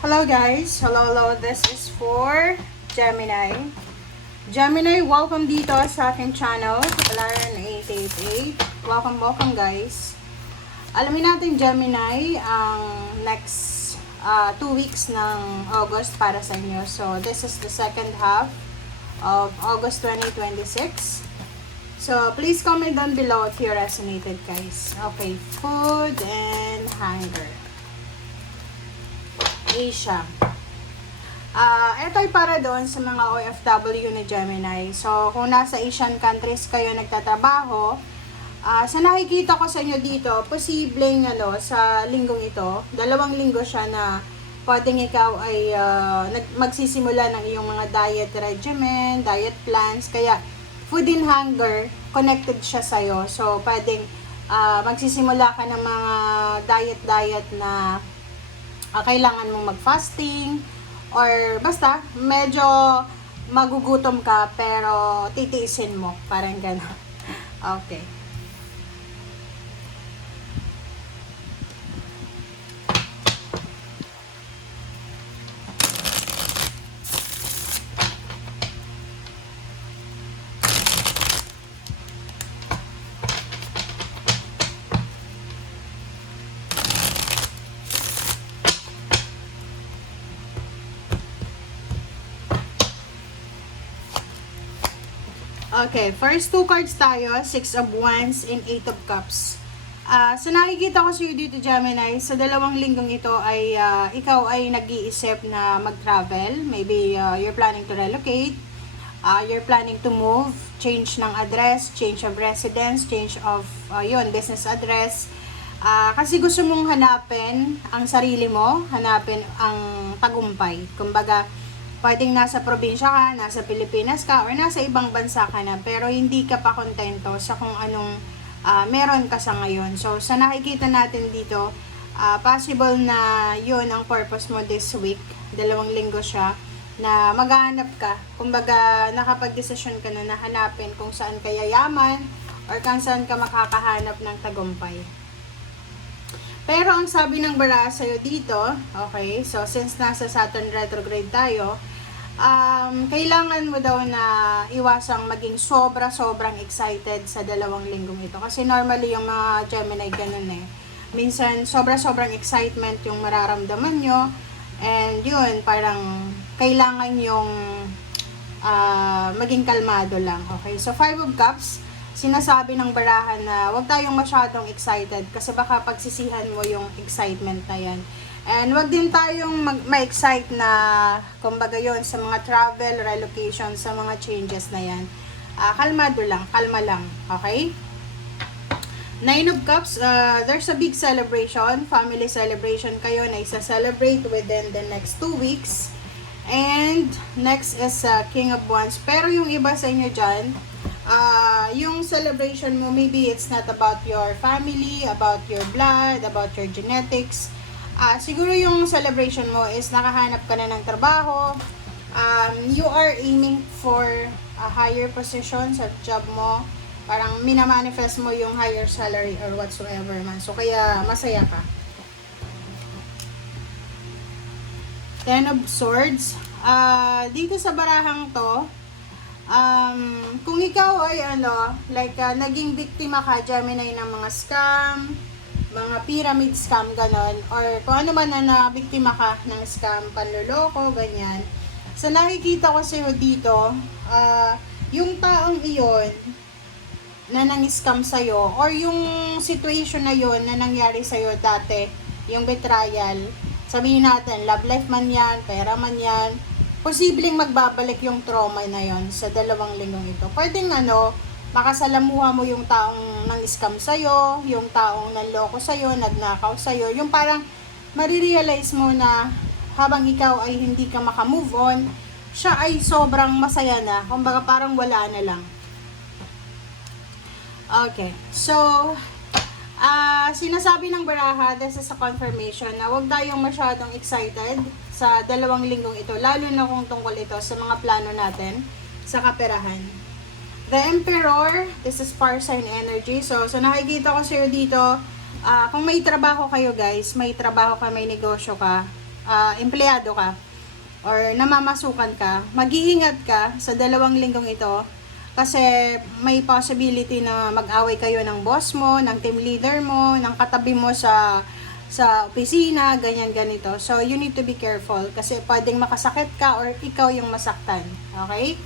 Hello guys, hello, this is for Gemini. Gemini, welcome dito sa aking channel, Kapalaran 888. Welcome guys. Alamin natin Gemini ang next 2 weeks ng August para sa inyo. So this is the second half of August 2026. So please comment down below if you resonated guys. Okay, food and hunger. Asia. Ito ay para doon sa mga OFW na Gemini. So, kung nasa Asian countries kayo nagtatrabaho, sa nakikita ko sa inyo dito, posibleng sa linggong ito, 2 linggo siya na pwedeng ikaw ay magsisimula ng iyong mga diet regimen, diet plans. Kaya, food and hunger, connected siya sa'yo. So, pwedeng magsisimula ka ng mga diet na kailangan mong mag-fasting or basta medyo magugutom ka pero titiisin mo, parang gano'n. Okay. Okay, first 2 cards tayo, 6 of Wands and 8 of Cups. So nakikita ko sa iyo dito Gemini, sa 2 linggong ito ay ikaw ay nag-iisip na mag-travel. Maybe you're planning to relocate, you're planning to move, change ng address, change of residence, change of business address. Kasi gusto mong hanapin ang sarili mo, hanapin ang tagumpay. Kumbaga, pwedeng nasa probinsya ka, nasa Pilipinas ka, or nasa ibang bansa ka na, pero hindi ka pa kontento sa kung anong meron ka sa ngayon. So, sa nakikita natin dito, possible na yun ang purpose mo this week. 2 linggo siya, na maghahanap ka. Kumbaga, nakapag-desisyon ka na hanapin kung saan ka yayaman, or kung saan ka makakahanap ng tagumpay. Pero ang sabi ng baraha sa'yo dito, okay, so since nasa Saturn retrograde tayo, kailangan mo daw na iwasang maging sobrang excited sa 2 linggong ito. Kasi normally yung mga Gemini ganun eh. Minsan sobrang excitement yung mararamdaman nyo. And yun, parang kailangan yung maging kalmado lang. Okay, so 5 of Cups, sinasabi ng barahan na huwag tayong masyadong excited kasi baka pagsisihan mo yung excitement na yan. And wag din tayong ma-excite na kumbaga yun sa mga travel, relocation, sa mga changes na yan. Kalmado lang, kalma lang. Okay? 9 of Cups, there's a big celebration, family celebration kayo na isa-celebrate within the next 2 weeks. And next is King of Wands. Pero yung iba sa inyo dyan, yung celebration mo, maybe it's not about your family, about your blood, about your genetics. Siguro yung celebration mo is nakahanap ka na ng trabaho, you are aiming for a higher position sa job mo, parang minamanifest mo yung higher salary or whatsoever man. So kaya masaya ka. 10 of Swords. Dito sa barahang to, kung ikaw ay naging biktima ka Gemini ng mga scam, mga pyramid scam ganon, or kung ano man na nabiktima ka ng scam, panloloko, ganyan. So nakikita ko sa'yo dito, yung taong iyon na nang-scam sa'yo, or yung situation na yon na nangyari sa'yo dati, yung betrayal, sabihin natin, love life man yan, pera man yan, posibleng magbabalik yung trauma na yon sa 2 linggong ito. Pwedeng makasalamuha mo yung taong nang-scam sa'yo, yung taong nanloko sa'yo, nagnakaw sa'yo, yung parang marirealize mo na habang ikaw ay hindi ka makamove on, siya ay sobrang masaya na, kumbaga parang wala na lang. Okay, so sinasabi ng baraha, this is a confirmation na huwag tayong masyadong excited sa 2 linggong ito, lalo na kung tungkol ito sa mga plano natin sa kaperahan. The Emperor, this is fire sign energy. So nakikita ko sa'yo dito, kung may trabaho kayo guys, may trabaho ka, may negosyo ka, empleyado ka or namamasukan ka, mag-iingat ka sa 2 linggong ito kasi may possibility na mag-away kayo ng boss mo, ng team leader mo, ng katabi mo sa opisina, ganyan ganito. So you need to be careful kasi pwedeng makasakit ka or ikaw yung masaktan. Okay?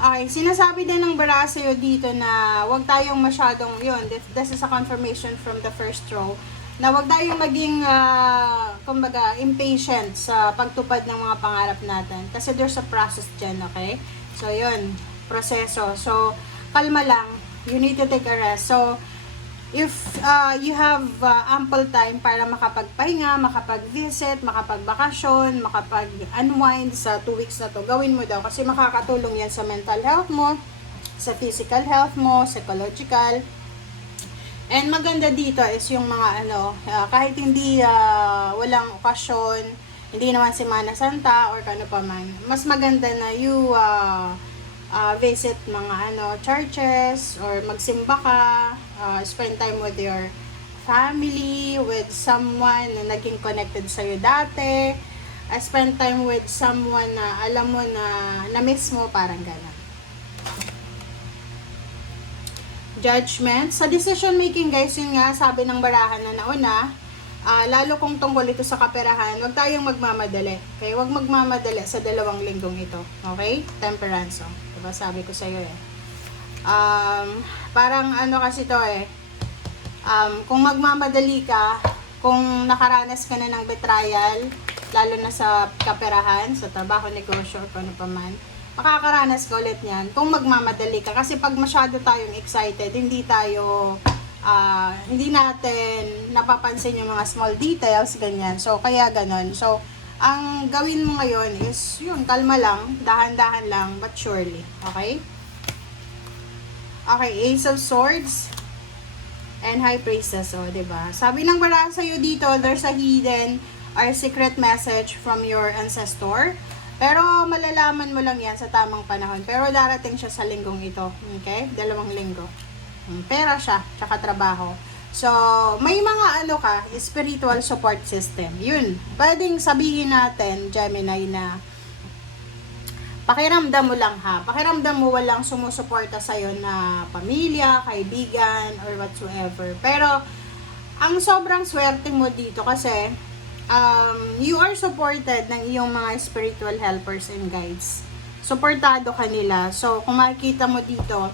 Okay, sinasabi din ng bara sa'yo dito na huwag tayong masyadong, yun, this is a confirmation from the first row, na huwag tayong maging, kumbaga, impatient sa pagtupad ng mga pangarap natin. Kasi there's a process dyan, okay? So, yun, proseso. So, kalma lang. You need to take a rest. So, if you have ample time para makapagpahinga, makapag-visit, makapagbakasyon, makapag-unwind sa 2 weeks na to, gawin mo daw. Kasi makakatulong yan sa mental health mo, sa physical health mo, psychological. And maganda dito is yung mga kahit hindi walang okasyon, hindi naman Semana Santa or kano pa man, mas maganda na you visit mga churches or magsimba ka, spend time with your family, with someone na naging connected sa'yo dati, spend time with someone na alam mo na miss mo, parang gano'n. Judgment. Sa decision making guys, yun nga, sabi ng barahan na nauna, lalo kung tungkol ito sa kaperahan, huwag tayong magmamadali. Okay? Huwag magmamadali sa 2 linggong ito. Okay? Temperance. Oh. Diba sabi ko sa'yo eh. Parang kasi to eh. Kung magmamadali ka, kung nakaranas ka na ng betrayal, lalo na sa kaperahan, sa trabaho, negosyo, o ano pa man, makakaranas ka ulit niyan kung magmamadali ka. Kasi pag masyado tayong excited, hindi natin napapansin yung mga small details, ganyan. So, kaya ganon. So, ang gawin mo ngayon is, yun, kalma lang, dahan-dahan lang, but surely. Okay? Okay, Ace of Swords and High Priestess, o, diba? Sabi ng baraha sa'yo dito, there's a hidden or secret message from your ancestor. Pero malalaman mo lang yan sa tamang panahon. Pero darating siya sa linggong ito. Okay? 2 linggo. Pera siya, tsaka trabaho. So, may mga spiritual support system. Yun. Pwedeng sabihin natin, Gemini, na pakiramdam mo lang ha. Pakiramdam mo walang sumusuporta sa'yo na pamilya, kaibigan, or whatsoever. Pero, ang sobrang swerte mo dito kasi you are supported ng iyong mga spiritual helpers and guides. Suportado ka nila. So, kung makikita mo dito,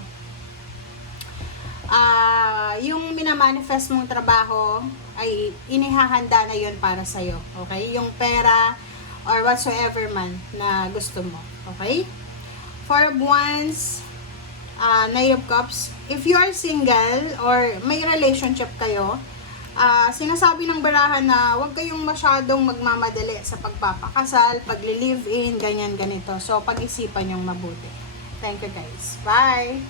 yung minamanifest mong trabaho ay inihahanda na yun para sa'yo. Okay? Yung pera or whatsoever man na gusto mo. Okay? 4 of Wands, Knight of Cups. If you are single or may relationship kayo, sinasabi ng barahan na huwag kayong masyadong magmamadali sa pagpapakasal, pagli-live-in, ganyan ganito. So, pag-isipan yung mabuti. Thank you guys. Bye!